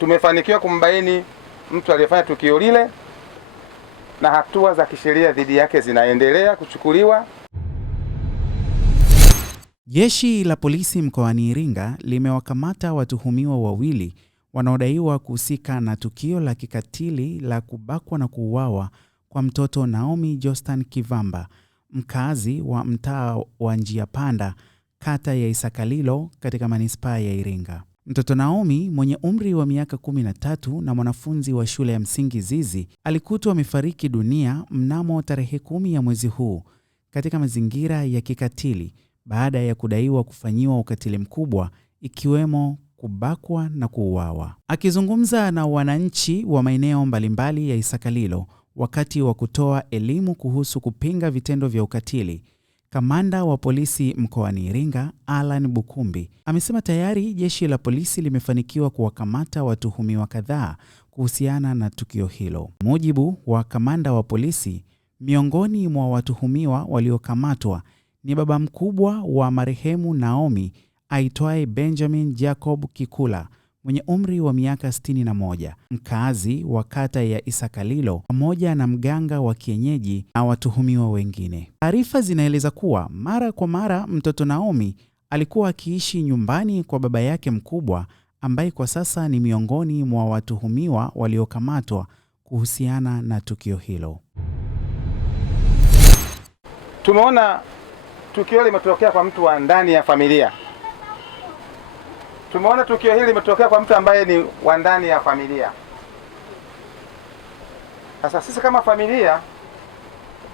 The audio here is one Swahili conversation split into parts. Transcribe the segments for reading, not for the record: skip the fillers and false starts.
Tumefanikiwa kumbaini mtu aliyefanya tukio lile na hatua za kisheria dhidi yake zinaendelea kuchukuliwa. Jeshi la polisi mkoani Iringa limewakamata watuhumiwa wawili wanaodaiwa kuhusika na tukio la kikatili la kubakwa na kuuawa kwa mtoto Naomi Jostan Kivamba, mkazi wa mtaa wa Njia Panda, kata ya Isakalilo katika manispaa ya Iringa. Mtoto Naomi mwenye umri wa miaka 13 na mwanafunzi wa shule ya msingi Zizi alikutwa amefariki dunia mnamo tarehe 10 ya mwezi huu katika mazingira ya kikatili baada ya kudaiwa kufanyiwa ukatili mkubwa ikiwemo kubakwa na kuuawa. Akizungumza na wananchi wa maeneo mbalimbali ya Isakalilo wakati wa kutoa elimu kuhusu kupinga vitendo vya ukatili, Kamanda wa polisi mkoani Iringa, Alan Bukumbi, amesema tayari jeshi la polisi limefanikiwa kuwakamata watuhumiwa kadhaa kuhusiana na tukio hilo. Mujibu wa kamanda wa polisi, miongoni mwa watuhumiwa waliokamatwa ni baba mkubwa wa marehemu Naomi aitwaye Benjamin Jacob Kikula mwenye umri wa miaka 61, mkazi wa kata ya Isakalilo, pamoja na mganga wa kienyeji na watuhumiwa wengine. Taarifa zinaeleza kuwa mara kwa mara mtoto Naomi alikuwa akiishi nyumbani kwa baba yake mkubwa ambaye kwa sasa ni miongoni mwa watuhumiwa waliokamatwa kuhusiana na tukio hilo. Tumeona tukio limetokea kwa mtu wa ndani ya familia. Tumeona tukio hili limetokea kwa mtu ambaye ni wa ndani ya familia. Sasa sisi kama familia,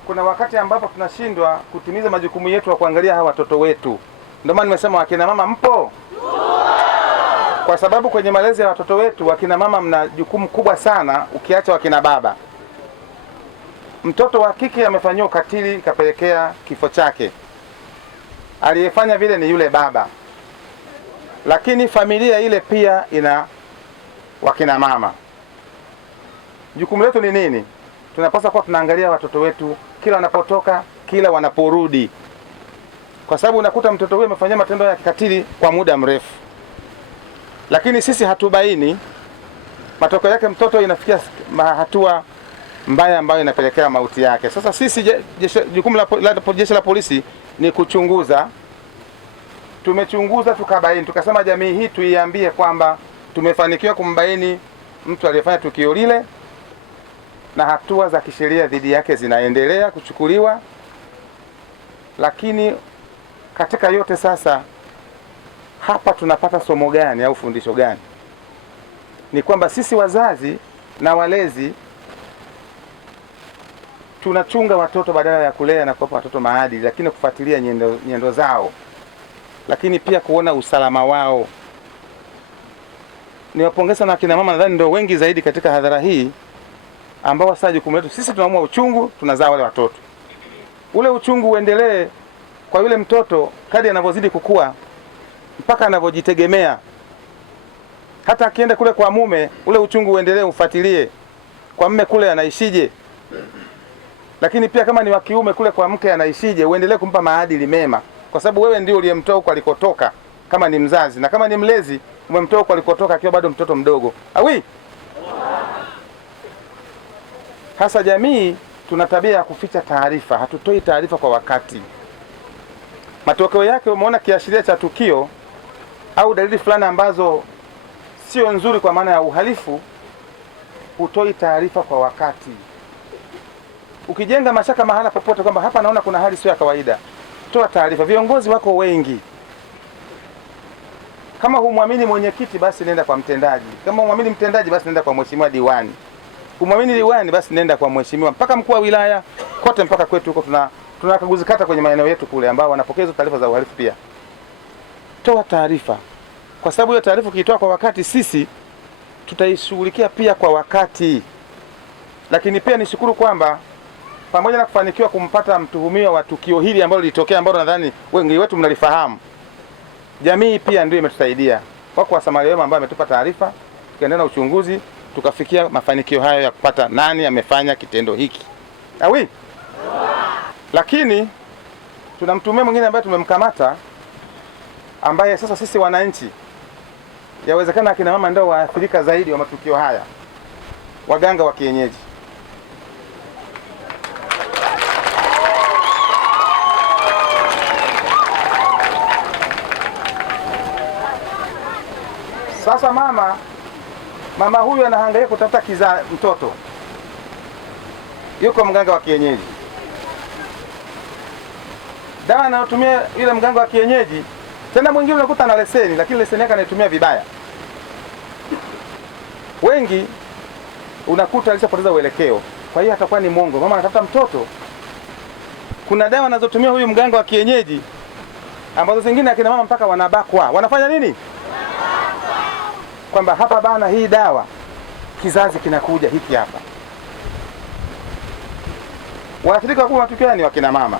kuna wakati ambapo tunashindwa kutimiza majukumu yetu ya kuangalia hawa watoto wetu. Ndio maana nimesema wakina mama mpo? Kwa sababu kwenye malezi ya watoto wetu wakina mama mna jukumu kubwa sana ukiacha wakina baba. Mtoto wa kike amefanywa ukatili kapelekea kifo chake. Aliyefanya vile ni yule baba. Lakini familia ile pia ina wakina mama. Jukumu letu ni nini? Tunapaswa kuwa tunaangalia watoto wetu kila wanapotoka, kila wanaporudi. Kwa sababu unakuta mtoto huyo amefanya matendo ya kikatili kwa muda mrefu, lakini sisi hatubaini matokeo yake. Mtoto inafikia hatua mbaya ambayo inapelekea mauti yake. Sasa sisi jukumu la jeshi la polisi ni kuchunguza. Tumechunguza tukabaini, tukasema jamii hii tuiambie kwamba tumefanikiwa kumbaini mtu aliyefanya tukio lile na hatua za kisheria dhidi yake zinaendelea kuchukuliwa. Lakini katika yote sasa, hapa tunapata somo gani au fundisho gani? Ni kwamba sisi wazazi na walezi tunachunga watoto badala ya kulea na kuwapa watoto maadili, lakini kufuatilia nyendo zao, lakini pia kuona usalama wao. Niwapongeza na kina mama, nadhani ndio wengi zaidi katika hadhara hii ambao sasa jukumu letu sisi tunaamua uchungu, tunazaa wale watoto. Ule uchungu uendelee kwa yule mtoto kadri anavyozidi kukua mpaka anavyojitegemea. Hata akienda kule kwa mume, ule uchungu uendelee, ufuatilie kwa mume kule anaishije. Lakini pia kama ni wa kiume kule kwa mke anaishije, uendelee kumpa maadili mema, kwa sababu wewe ndio uliyemtoa huko alikotoka kama ni mzazi, na kama ni mlezi umemtoa huko alikotoka akiwa bado mtoto mdogo. Awi hasa jamii tuna tabia ya kuficha taarifa, hatutoi taarifa kwa wakati. Matokeo yake umeona kiashiria cha tukio au dalili fulani ambazo sio nzuri kwa maana ya uhalifu, hutoi taarifa kwa wakati. Ukijenga mashaka mahala popote kwamba hapa naona kuna hali sio ya kawaida, toa taarifa. Viongozi wako wengi. Kama humwamini mwenyekiti, basi nenda kwa mtendaji. Kama humwamini mtendaji, basi nenda kwa mheshimiwa diwani. Humwamini diwani, basi nenda kwa mheshimiwa mpaka mkuu wa wilaya, kote mpaka kwetu huko tunakaguzi kata kwenye maeneo yetu kule ambao wanapokea hizo taarifa za uhalifu pia. Toa taarifa. Kwa sababu hiyo taarifa ukitoa kwa wakati, sisi tutaishughulikia pia kwa wakati. Lakini pia nishukuru kwamba pamoja na kufanikiwa kumpata mtuhumiwa wa tukio hili ambalo lilitokea, ambalo nadhani wengi wetu mnalifahamu, jamii pia ndio imetusaidia. Wako wasamaria wema ambao wametupa taarifa, tukaendelea na uchunguzi, tukafikia mafanikio hayo ya kupata nani amefanya kitendo hiki. Awi. Lakini tuna mtuhumiwa mwingine ambaye tumemkamata, ambaye sasa sisi wananchi yawezekana akina mama ndio waathirika zaidi wa matukio haya, waganga wa kienyeji. Sasa mama huyu anahangaika kutafuta kizaa mtoto, yuko mganga wa kienyeji. Dawa anayotumia yule mganga wa kienyeji, tena mwingine unakuta ana leseni, lakini leseni yake anaitumia vibaya. Wengi unakuta alishapoteza uelekeo, kwa hiyo atakuwa ni mwongo. Mama anatafuta mtoto. Kuna dawa anazotumia huyu mganga wa kienyeji ambazo zingine akina mama mpaka wanabakwa. Wanafanya nini? Kwamba hapa bana, hii dawa kizazi kinakuja hiki hapa. Waathirika kwa matukio ni wakina mama.